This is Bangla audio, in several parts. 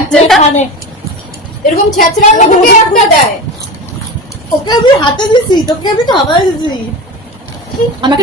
লাগছে এরকম ছেঁচড়ার মতো কে একটা দেয়? ওকে আমি হাতে দিছি, তোকে আমি খাবার দিছি। আমাকে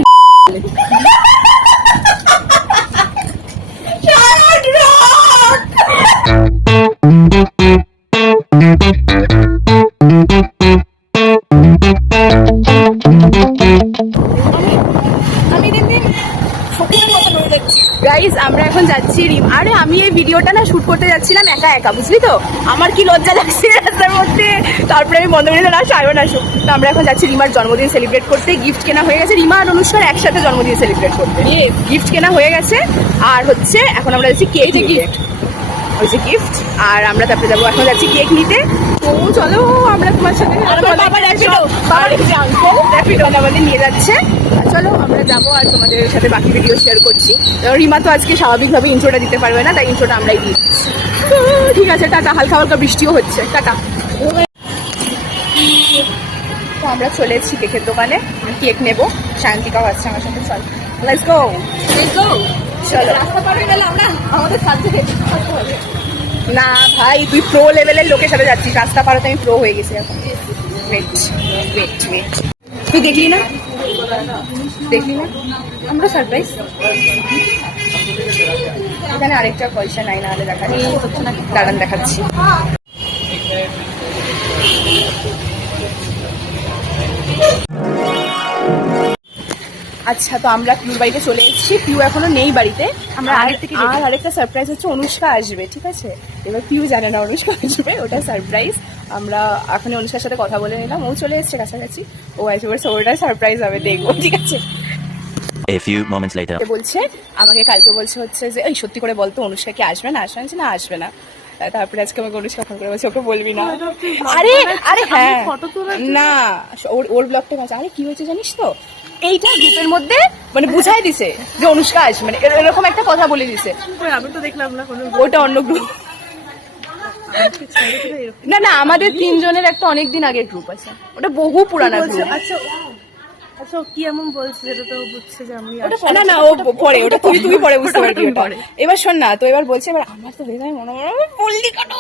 গাইস আমরা এখন যাচ্ছি আরে আমি এই ভিডিওটা না শুট করতে যাচ্ছিলাম একা একা, বুঝলি তো? আমার কি লজ্জা লাগছে রাস্তার মধ্যে। তারপরে আমি বন্ধ করে দিলাম সাইবার আসুক। তো আমরা এখন যাচ্ছি রিমার জন্মদিন সেলিব্রেট করতে। গিফট কেনা হয়ে গেছে, রিমা আর অনুষ্ঠান একসাথে জন্মদিন সেলিব্রেট করতে। গিফট কেনা হয়ে গেছে আর হচ্ছে এখন আমরা যাচ্ছি কেক গিফট হয়েছে গিফট। আর আমরা তারপরে যাবো, এখন যাচ্ছি কেক নিতে। তো চলো আমরা তোমার সাথে আমাদের নিয়ে যাচ্ছে। চলো আমরা যাবো আর তোমাদের সাথে বাকি ভিডিও শেয়ার করছি। রিমা তো আজকে স্বাভাবিকভাবে ইন্ট্রোটা দিতে পারবে না, তাই ইন্ট্রোটা আমরাই দিয়ে দিচ্ছি। ঠিক আছে, টাটা। হালকা হালকা বৃষ্টিও হচ্ছে, টাটা। তো আমরা চলে এসেছি কেকের দোকানে, কেক নেবো। শান্তিকাও আসছে আমার সাথে, চল লেটস গো চলো। রাস্তা পার হয়ে গেলে আমরা আমাদের সাথে না ভাই, তুই প্রো লেভেলের লোকের সাথে যাচ্ছিস, রাস্তা পার হতে আমি প্রো হয়ে গেছি এখন। ওয়েট ওয়েট ওয়েট, তুই দেখলি না আমরা সারপ্রাইজ। এখানে আরেকটা পয়সা নাই, না হলে দেখাচ্ছি, দাঁড়ান দেখাচ্ছি। আচ্ছা, তো আমরা পিউর বাড়িতে চলে এসেছি। পিউ এখনো নেই বাড়িতে। আমরা আরেকটা সারপ্রাইজ হচ্ছে, অনুষ্কা আসবে, ঠিক আছে? এবার পিউ জানে না অনুষ্কা আসবে, ওটা সারপ্রাইজ। আমরা এখন অনুষ্কার সাথে কথা বলে নিলাম, ও চলে এসছে কাছাকাছি, ও আসবে, ওটা সারপ্রাইজ হবে, দেখবো, ঠিক আছে? A few moments later. বলছে আমাকে কালকে, বলছে হচ্ছে যে এই সত্যি করে বলতো অনুষ্কা কি আসবে না? না আসবে না। তারপরে আজকে আমাকে অনুষ্কা ফোন করে বলছে ওকে বলবি না। আরে হ্যাঁ না, ওর ব্লগটা আছে। আরে কি হয়েছে জানিস তো, এইটা গ্রুপের মধ্যে মানে বুঝাই দিছে যে অনুষ্কা আসবে, মানে এরকম একটা কথা বলে দিছে। আমি তো দেখলাম না কোনো, ওটা অন্য গ্রুপ। না না, আমাদের তিনজনের একটা অনেকদিন আগের গ্রুপ আছে, ওটা বহু পুরানা গ্রুপ। আচ্ছা কি এমন বলছে যেটা তো বুঝছে যে আমি না না, ও পরে, ওটা তুই পরে বুঝতে পারবি। এবার শোন না, তো এবার বলছে এবার আমার তো হয়ে যায় মনে বললি কেন,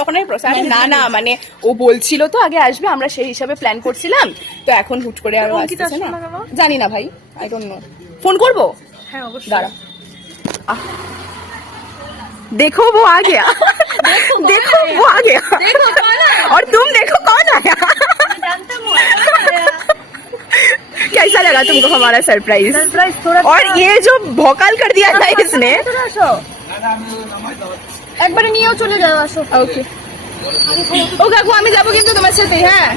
তখন আমি প্রশ্ন না মানে ও বলছিল তো আগে আসবে, আমরা সেই হিসাবে প্ল্যান করছিলাম, তো এখন হুট করে আরো আসতেছে না, জানি না ভাই, আই ডোন্ট নো। ফোন করবো? হ্যাঁ অবশ্যই, দাঁড়া। देखो वो आ गया, देखो वो आ गया, और तुम देखो कौन आया। कैसा लगा तुमको हमारा सरप्राइज? और ये जो भौकाल कर दिया था इसने। একবারে নিয়েও চলে যাও, আসো। ওকে ও কাকু, আমি যাবো কিন্তু তোমার সাথে। হ্যাঁ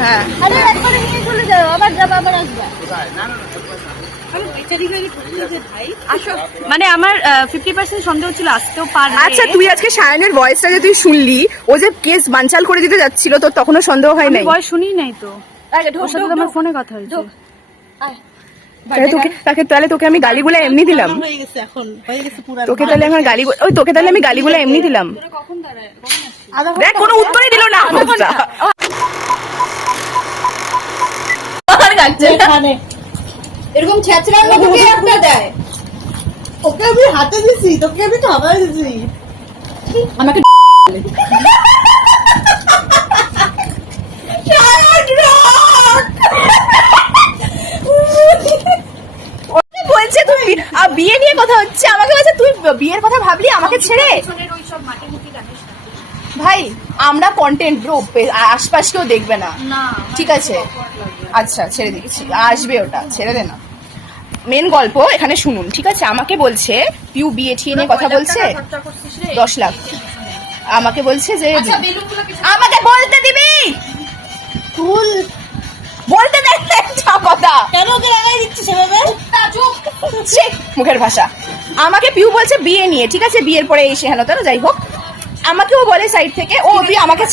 হ্যাঁ, আরে একবারে নিয়ে চলে যাও, আবার যাবো, আবার আসবে। মানে আমার 50% সন্দেহ ছিল আসতেও পারে। আচ্ছা, তুই আজকে সায়নের ভয়েসটা যে তুই শুনলি, ও যে কেস বানচাল করে দিতে যাচ্ছিল, তোর তখনও সন্দেহ হয় নাই? ভয় শুনি নাই তো, ওর সাথে তো আমার ফোনে কথা হয়েছে। তাহলে তোকে আমি গালিগুলো এমনি দিলাম, হয়ে গেছে, এখন হয়ে গেছে পুরো। তোকে তাহলে আমি গালিগুলো এমনি দিলাম। দেখ কোনো উত্তরই দিল না। এরকম ছেঁচড়ার মতো কে একটা দেয়? ওকে আমি হাতে দিছি, তোকে আমি খাবার দিছি। আমাকে বলছে তুই বিয়ে নিয়ে কথা হচ্ছে, আমাকে বলছে তুই বিয়ের কথা ভাবলি আমাকে ছেড়ে। ভাই আমরা কন্টেন্ট ব্রো, আশপাশ কেউ দেখবে না, ঠিক আছে? আচ্ছা ছেড়ে দিচ্ছি, আসবে ওটা, ছেড়ে দে না। মেন গল্প এখানে শুনুন, ঠিক আছে? আমাকে বলছে পিউ বিয়ে ঠিয়ে নিয়ে কথা বলছে, 10 লাখ। আমাকে বলছে যে আমাকে বলতে দিবি, ফুল বলতে দে একটা কথা, কেন ওকে লাগাই দিচ্ছিস এভাবে? মুখের ভাষা। আমাকে পিউ বলছে বিয়ে নিয়ে, ঠিক আছে? বিয়ের পরে এসে হেন তারা, যাই হোক, আমাকেও বলে সাইড থেকে ও তুই আমাকে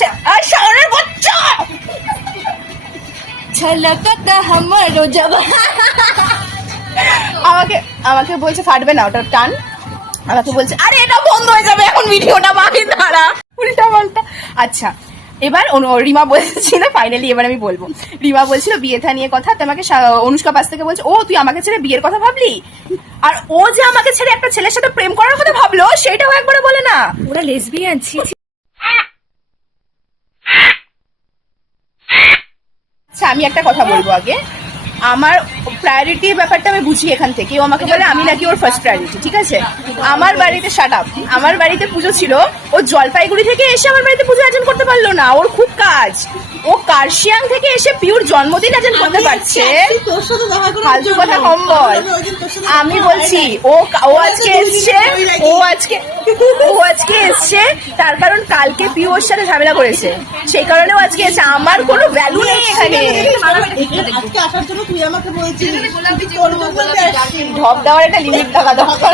আমাকে বলছে ফাটবে না ওটা, টান। আমাকে বলছে আরে এটা বন্ধ হয়ে যাবে এখন ভিডিওটা, বাকি দাঁড়া, উল্টা পাল্টা। আচ্ছা, এবার রিমা বলছিল, ফাইনালি এবার আমি বলবো। রিমা বলছিল বিয়ে থা নিয়ে কথা, তো আমাকে অনুষ্কা পাশ থেকে বলছে ও তুই আমাকে ছেড়ে বিয়ের কথা ভাবলি, আর ও যে আমাকে ছেড়ে একটা ছেলের সাথে প্রেম করার কথা ভাবলো সেটাও একবারে বলে না। ওরা লেসবিয়ান। আমি একটা কথা বলবো আগে, আমার প্রায়োরিটির ব্যাপারটা আমি বুঝি এখান থেকে। ও আমাকে বলে আমি নাকি ওর ফার্স্ট প্রায়োরিটি, ঠিক আছে? আমার বাড়িতে শাট আপ, আমার বাড়িতে পুজো ছিল, ও জলপাইগুড়ি থেকে এসে আমার বাড়িতে পুজো অ্যাটেন্ড করতে পারলো না, ওর খুব কাজ। ও কার্শিয়াং থেকে এসে পিওর জন্মদিন অ্যাটেন্ড করতে পারছে। ফালতু কথা কম বল। আমি বলছি ও আজকে এসছে, ও আজকে এসছে তার কারণ কালকে পিউ ওর সাথে ঝামেলা করেছে, সেই কারণে ও আজকে এসছে। আমার কোনো ভ্যালু নেই এখানে। আজকে আসার জন্য তুই আমাকে বলছিলি ঢপ দেওয়ার একটা লিমিট থাকা দরকার।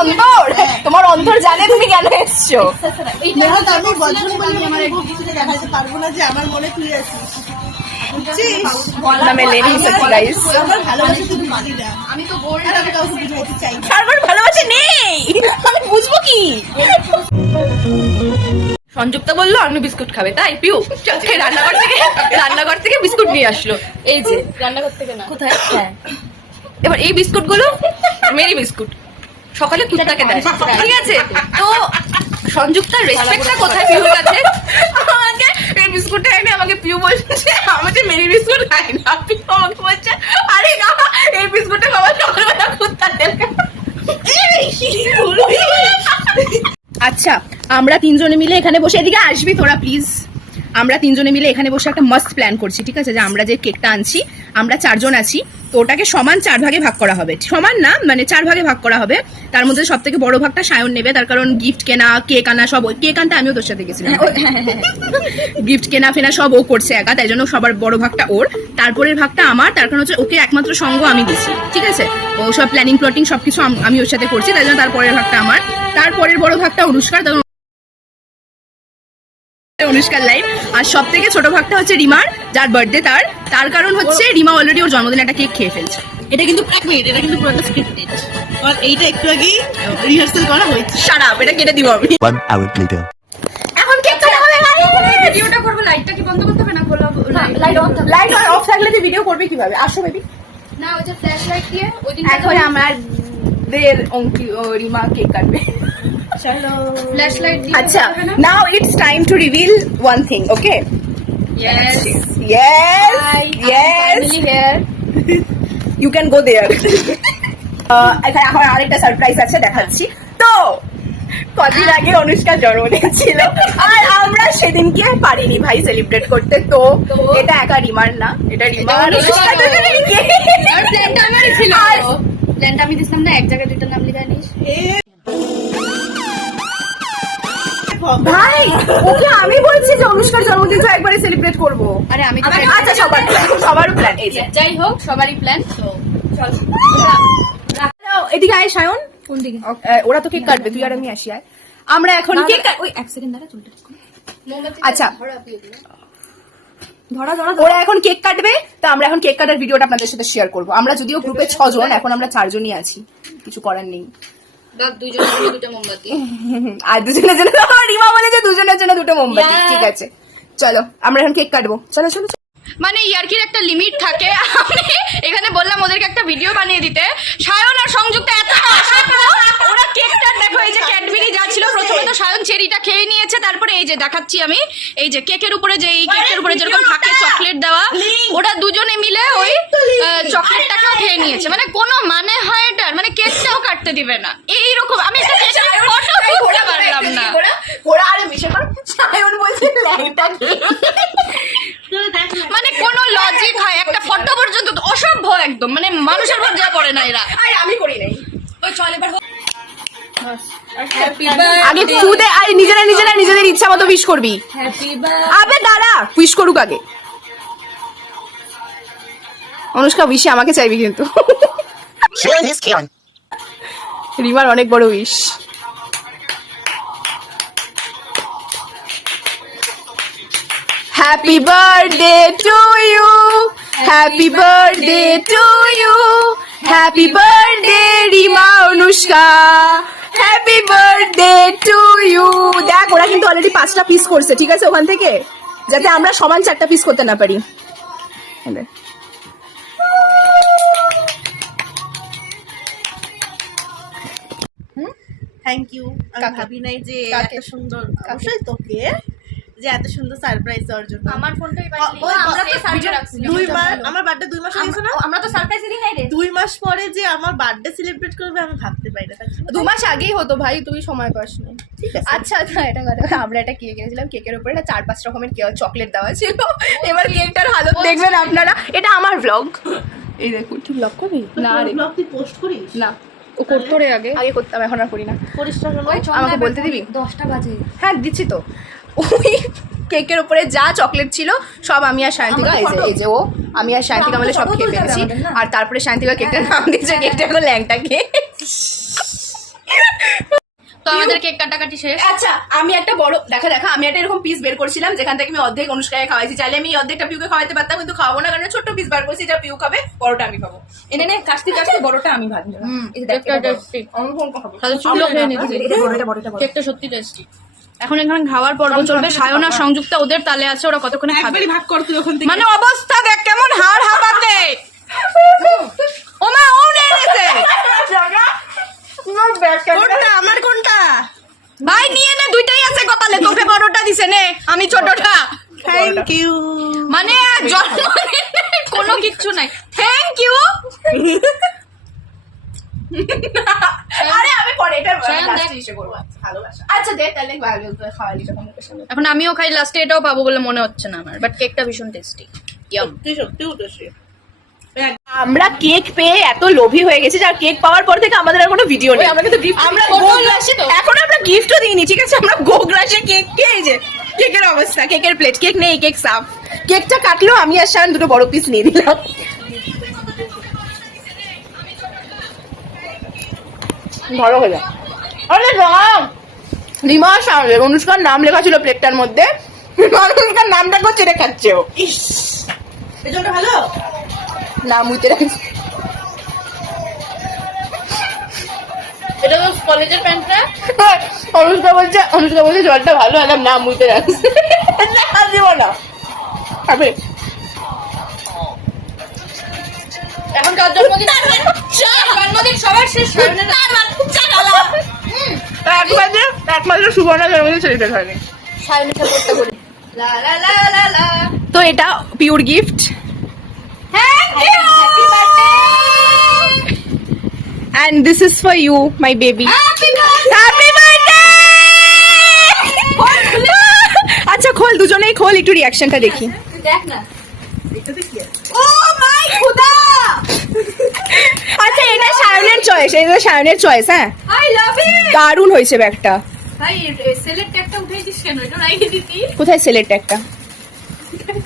অন্তর, তোমার অন্তর জানে তুমি কেন এসছো। আমি বছর আমার দেখাতে পারবো না যে আমার মনে তুই আছিস। নামে লেডি সত্যি গাইস, আমার ভালোবাসা তুই মানি না। আমি তো বলছি আমি কাউকে বুঝাইতে চাই না। আমার ভালোবাসা নেই, আমি বুঝবো কি? সংযুক্তা বললো আপনি বিস্কুট খাবে, তাই পিউ রান্নাঘর থেকে বিস্কুট নিয়ে আসলো। এই যে রান্নাঘর থেকে না, কোথায়, হ্যাঁ এবার এই বিস্কুট গুলো মেরি বিস্কুট, সকালে কুত্তাকে দেয়, ঠিক আছে? তো সংযুক্তার রেসপেক্টটা কোথায় পিউর কাছে? আমাকে এই বিস্কুটটা এনে আমাকে পিউ বলছে আমাদের মেরি বিস্কুট খাই না, পিউ আমাকে বলছে আরে না এই বিস্কুটটা বাবা সকালবেলা কুত্তা দেয়। আচ্ছা, আমরা তিনজনে মিলে এখানে বসে, এদিকে আসবি তোরা প্লিজ। আমরা তিনজনে মিলে এখানে বসে একটা মাস্ট প্ল্যান করছি, ঠিক আছে? যে আমরা যে কেকটা আনছি, আমরা 4 জন আছি, তো ওটাকে সমান 4 ভাগে ভাগ করা হবে। সমান না, মানে 4 ভাগে ভাগ করা হবে। তার মধ্যে সব থেকে বড় ভাগটা সায়ন নেবে, তার কারণ গিফট কেনা, কেক আনা সব। কেক আনতে আমিও তোর সাথে গেছিলাম, গিফট কেনা ফেনা সব ও করছে একা, তাই জন্য সবার বড় ভাগটা ওর। তারপরের ভাগটা আমার, তার কারণ হচ্ছে ওকে একমাত্র সঙ্গ আমি দিচ্ছি, ঠিক আছে? ও সব প্ল্যানিং প্লটিং সবকিছু আমি ওর সাথে করছি, তাই জন্য তারপরের ভাগটা আমার। তারপরের বড় ভাগটা অনুষ্কার, অনুষ্কার লাইফ। আর সব থেকে ছোট ভাগটা হচ্ছে রিমার, যার বার্থডে তার কারণ হচ্ছে রিমা অলরেডি ওর জন্মদিনে একটা কেক খেয়ে ফেলছে। এটা কিন্তু এক মিনিট, এটা কিন্তু পুরোটা স্ক্রিপ্টেড। আর এইটা একটু আগেই রিহার্সাল করা হয়েছে। শাট আপ, এটা কেটে দিব আমি। 1 hour later. এখন কেক কাটা হবে গাইস। ভিডিওটা করবো, লাইটটা কি বন্ধ করতে হবে না? লাইট অফ থাকলে তুই ভিডিও করবি কিভাবে? আসো বেবি। না ওই যে ফ্ল্যাশ লাইট দিয়ে ওই দিন এখন আমাদের রিমা কেক কাটবে। চলো ফ্ল্যাশ লাইট দিয়ে আচ্ছা, now it's time to reveal one thing, okay? Yes. Yes, yes. finally here. You can go there. এখানে এখন আরেকটা সারপ্রাইজ আছে, দেখাচ্ছি। তো কদিন আগে অনুষ্কার জন্মদিন ছিল, আর আমরা সেদিনকে পারিনি ভাই সেলিব্রেট করতে। তো এটা একা রিমার না, এটা রিমা আর অনুষ্কা দুজনেরই cake। আর প্ল্যানটা আমারই ছিল। আর- প্ল্যানটা আমি দিছিলাম না, এক জায়গায় দুইটা নাম লিখে নিস। ভাই ওকে আমি বলছি যে অনুষ্কার জন্মদিন তো একবারে সেলিব্রেট করবো। আরে আমি তো আচ্ছা, সবার প্ল্যান এই যে। যাই হোক সবারই প্ল্যান। তো চল এদিকে আয় সায়ন। কোন দিকে? ওরা তো কেক কাটবে, তুই আর আমি আসি। আয়, আমরা এখন কেক ওই এক সেকেন্ড দাঁড়া, চুলটা ঠিক করে। আচ্ছা, ধরো আপনি ওগুলো। ওরা এখন কেক কাটবে, তো আমরা এখন কেক কাটার ভিডিওটা আপনাদের সাথে শেয়ার করবো। আমরা যদিও গ্রুপে 6 জন, এখন আমরা 4 জনই আছি, কিছু করার নেই। দাও দুইজনের জন্য দুটো মোমবাতি। আর দুজনের জন্য, রিমা বলে যে দুজনের জন্য 2টো মোমবাতি, ঠিক আছে? চলো আমরা এখন কেক কাটবো, চলো চলো। মানে ইয়ার্কির একটা লিমিট থাকে। আমি এখানে বললাম ওদেরকে একটা ভিডিও বানিয়ে দিতে, সায়ন আর সংযুক্ত এত ওরা কেকটা দেখো, এই যে ক্যাডবেরি যা ছিল, প্রথমে তো সায়ন চেরিটা খেয়ে নিয়েছে, তারপরে এই যে দেখাচ্ছি আমি, এই যে কেকের উপরে যে এই কেকের উপরে যেরকম থাকে চকলেট দেওয়া, ওরা দুজনে মিলে ওই চকলেটটাকেও খেয়ে নিয়েছে। মানে কোনো মানে হয় এটার? মানে কেকটাও কাটতে দিবে না এইরকম। আমি একটা কেকের ফটো তুলতে পারলাম না। ওরা আরে বিষয় কর, সায়ন বলছে ল্যাংটা মানে কোনো লজিক হয়? একটা ফটো পর্যন্ত অসভ্য একদম, মানে মানুষের পর্যায়ে পড়ে না এরা। আরে আমি করি নাই। ওই চল এবার আগে খুদে আর নিজেদের ইচ্ছা মতো উইশ করবি। আবে দাঁড়া, উইশ করুক আগে। অনুষ্কা উইশ আমাকে চাইবি কিন্তু। রিমার অনেক বড় wish. Happy birthday to you, happy birthday to you, happy birthday Rima Anushka, happy birthday to you. দেখ ওরা কিন্তু অলরেডি 5টা পিস করছে, ঠিক আছে? ওখান থেকে যাতে আমরা সমান 4টা পিস করতে না পারি। Thank you. আমি ভাবি নাই যে এত সুন্দর, অবশ্যই তোকে, যে এত সুন্দর সারপ্রাইজ দেওয়ার জন্য। আমার ফোনটাই আমরা তো আমার বার্থডে 2 মাস হয়ে গেছে না? আমরা তো সারপ্রাইজ দিই নাই রে 2 মাস পরে যে আমার বার্থডে সেলিব্রেট করবে আমি ভাবতে পারি না। 2 মাস আগেই হতো ভাই, তুই সময় পাস না। ঠিক আছে। আচ্ছা আচ্ছা, এটা কথা, আমরা একটা কেক এনেছিলাম, কেকের উপরে না 4-5 রকমের চকলেট দেওয়া ছিল। এবার কেকটার হালত দেখবেন আপনারা। এটা আমার ব্লগ, এই দেখুন। ঠিক ব্লগ করবি না রে? ব্লগ তুই পোস্ট করিস? না, ও করতো রে আগে, আগে করতাম, এখন আর করি না। করিস না কেন? আমাকে বলতে দিবি? 10টা বাজে। হ্যাঁ দিচ্ছি তো। ওই কেকের উপরে যা চকলেট ছিল সব আমি আর শান্তিকা, এই যে ও, আমি আর শান্তিকা মিলে সব খেয়ে ফেলেছি। আর তারপরে শান্তিকা কেকটার নাম দিয়েছে, কেকটা হলো ল্যাংটা কেক। তো আমাদের কেক কাটাকাটি শেষ। আচ্ছা, আমি একটা বড় দেখা আমি একটা এরকম পিস বের করছিলাম, যেখান থেকে আমি অর্ধেক অনুষ্কাকে খাওয়াইছি। চাইলে আমি অর্ধেকটা পিউকে খাওয়াতে পারতাম, কিন্তু খাওয়াবো না, কারণ ছোট্ট পিস বার করছি, যা পিউ খাবে, বড়টা আমি খাবো। এনে নে কাটতে কাটতে বড়টা আমি ভাবি। কেকটা টেস্টি। তাহলে চুলো খেয়ে নিচ্ছি। কেকটা সত্যি টেস্টি। এখন এখানে খাওয়ার পর্ব চলবে। সায়ন আর সংযুক্তা ওদের তালে আছে, ওরা কতক্ষণে খাবে। একবারই ভাগ কর তুই ওখান থেকে। মানে অবস্থা দেখ কেমন, হাড় হাবাতে। ওমা ও নেড়েছে কোনটা আমার কোনটা? ভাই নিয়ে নে, দুইটাই আছে কপালে। তোকে বড়টা দিছে, নে আমি ছোটটা। Thank you. মানে জন্মদিনে কোনো কিচ্ছু নাই, থ্যাংক ইউ। আরে আমি পরে এটা শায়ন দেখ। লাস্টে এসে করবো, ভালোবাসা। আচ্ছা দে তাহলে, ভালো করে খাওয়ালি যখন মুখের সামনে। এখন আমিও খাই, লাস্টে এটাও পাবো বলে মনে হচ্ছে না আমার, বাট কেকটা ভীষণ টেস্টি। তুই সত্যি উঠেছি। আমরা কেক পেয়ে এত লোভী হয়ে গেছি, যার কেক পাওয়ার পর থেকে আমাদের আর কোনো ভিডিও নেই। আমরা কিন্তু আমরা এখন আমরা গিফটও দিইনি, ঠিক আছে? আমরা গোগ্রাসে কেক খেয়ে, এই যে কেকের অবস্থা, কেকের প্লেট, কেক নেই, কেক সাফ। কেকটা কাটলেও আমি আর শায়ন দুটো বড় পিস নিয়ে নিলাম। ভালো হয়ে যায়। আরে রাম, রিমা সামনে অনুষ্কার নাম লেখা ছিল প্লেটটার মধ্যে, অনুষ্কার নামটা করছে রে খাচ্ছে ও। ইস, এই জলটা ভালো? নাম উইতে রাখছে। এটা তো কলেজের প্যান্টটা। অনুষ্কা বলছে জলটা ভালো, আলাম নাম উইতে রাখছে। দিব না খাবে। এখন কার জন্মদিন? জন্মদিন সবার শেষ। একমাত্র সুবর্ণা জন্মদিন সেলিব্রেট হয়নি। সায়নের সাথে একটা করি। লা লা লা লা লা। তো এটা pure gift, thank you. Happy birthday. and this is for you, my baby. Happy birthday. Happy birthday! আচ্ছা খোল, দুজনেই খোল, একটু রিয়াকশনটা দেখি। দেখ না। ও মাই খোদা! আচ্ছা এটা সায়নের চয়েস, এটা সায়নের চয়েস। হ্যাঁ আই লাভ ইট। দারুণ হয়েছে ব্যাগটা। ভাই সিলেক্ট একটা উঠাই দিস কেন? এটা রাইখে দিতি। কোথায় সিলেট একটা?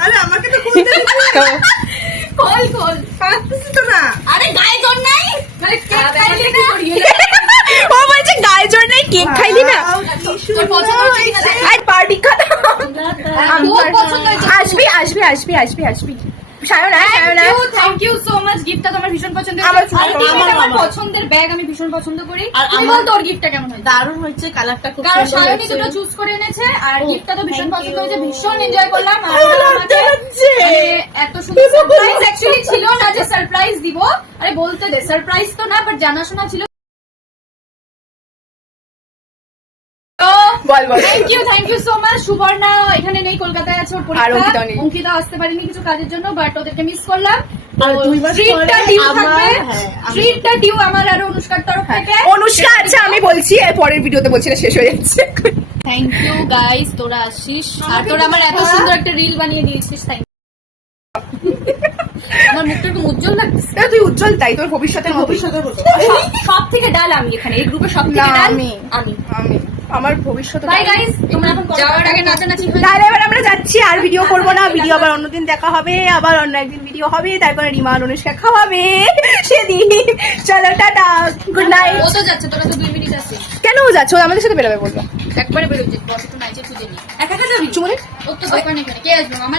আরে আমাকে তো খুলতে খোল খোল। পারছিস তো না। আরে গায়ে জোর নাই। মানে কেক খাইলি না। ও বলছে গায়ে জোর নাই, কেক খাইলি না। তোর পছন্দ হয়েছে কিনা দেখ। আর পার্টি খাতা। খুব পছন্দ হয়েছে। আসবি আসবি আসবি আসবি আসবি। সায়ন আয়, সায়ন আয়। Thank you so much. গিফটটা তোমার ভীষণ পছন্দ হয়েছে। আমার আমার পছন্দের ব্যাগ, আমি ভীষণ পছন্দ করি। আর তুমি আমার- বল তোর গিফটটা কেমন হয়েছে? দারুণ হয়েছে, কালারটা খুব কারণ সুন্দর সায়নী হয়েছে। দুটো চুজ করে এনেছে, আর Oh, গিফটটা তো ভীষণ thank পছন্দ you. হয়েছে, ভীষণ এনজয় করলাম। আর আমার ওরা লজ্জা আমাকে লাগছে। মানে এত সুন্দর সারপ্রাইজ অ্যাকচুয়ালি ছিল না যে সারপ্রাইজ দিব। আরে বলতে দে, সারপ্রাইজ তো না, বাট জানাশোনা ছিল। বল বল। Thank you so much. Subarna এখানে নেই, কলকাতায় আছে, ওর আর পরীক্ষা। অঙ্কিতাও নেই। অঙ্কিতা আসতে পারেনি কিছু কাজের জন্য, বাট ওদেরকে মিস করলাম। আর 2 মাস ট্রিটটা পরে ডিউ আমার- থাকবে। হ্যাঁ, আমি- ট্রিটটা ডিউ আমার আর অনুষ্কার তরফ থেকে। অনুষ্কা, আচ্ছা আমি বলছি, এর পরের ভিডিওতে বলছি না, শেষ হয়ে যাচ্ছে। থ্যাংক ইউ গাইস, তোরা আসিস আর তোরা আমার এত সুন্দর একটা রিল বানিয়ে দিয়েছিস। থ্যাংক আমার মুখটা একটু উজ্জ্বল লাগছে। এটা তুই উজ্জ্বল, তাই তোর ভবিষ্যতের ভবিষ্যতে বলবো। সব থেকে ডাল আমি এখানে, এই গ্রুপে সব না, থেকে ডাল আমি। আমি। আমি আমার ভবিষ্যতে। বাই গাইস, তোমরা এখন যাওয়ার আগে নাচানাচি হয়ে তাহলে এবার আমরা যাচ্ছি, আর ভিডিও করবো না। ভিডিও আবার অন্যদিন দেখা হবে, আবার অন্য একদিন ভিডিও হবে, তারপরে রিমা আর অনুষ্কা খাওয়াবে সেদিন। চলো টাটা, গুড নাইট। ও তো যাচ্ছে, তোরা তো 2 মিনিট আছে। কেন ও যাচ্ছে? ও আমাদের সাথে বেরোবে বললো। একবারে বেরোচ্ছে, বসে তো নাইচে খুঁজে নি। একা একা যাবি? চুমুনে ও তো দোকানে এখানে কে আসবে? মামা